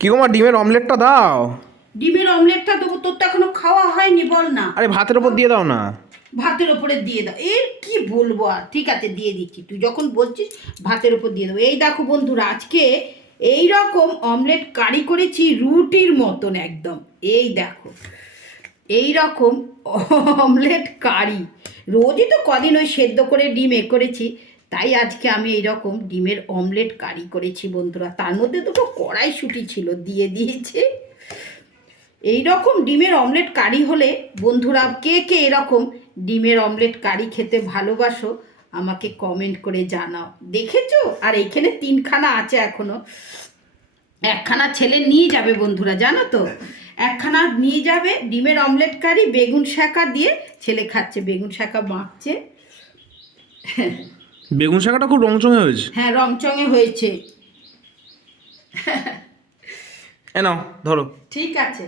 কি গো মা, ডিমের অমলেটটা দাও। ডিমের অমলেটটা দেবো, তোর তো এখনো খাওয়া হয়নি, বল না। আরে ভাতের উপর দিয়ে দাও না। ভাতের ওপরে দিয়ে দাও, এর কি বলবো আর, ঠিক আছে দিয়ে দিচ্ছি, তুই যখন বলছিস ভাতের ওপর দিয়ে দেবো। এই দেখো বন্ধুরা, আজকে এই রকম অমলেট কারি করেছি রুটির মতন একদম। এই দেখো এই রকম অমলেট কারি, রোজই তো কদিন ওই সেদ্ধ করে ডিম করেছি, তাই আজকে আমি এই রকম ডিমের অমলেট কারি করেছি বন্ধুরা। তার মধ্যে দুটো কড়াইশুঁটি ছিল, দিয়ে দিয়েছি। এই রকম ডিমের অমলেট কারি হলে বন্ধুরা, কে কে এরকম ডিমের অমলেট কারি খেতে ভালোবাসো আমাকে কমেন্ট করে জানাও। দেখেছো, আর এইখানে 3খানা আছে এখনো, একখানা ছেলে নিয়ে যাবে বন্ধুরা, জানো তো, একখানা নিয়ে যাবে। ডিমের অমলেট কারি বেগুন শাঁকা দিয়ে ছেলে খাচ্ছে, বেগুন শাঁকা মাখছে। বেগুন শাকাটা খুব রংচঙে হয়েছে। হ্যাঁ, রংচঙে হয়েছে। এ নাও ধরো। ঠিক আছে।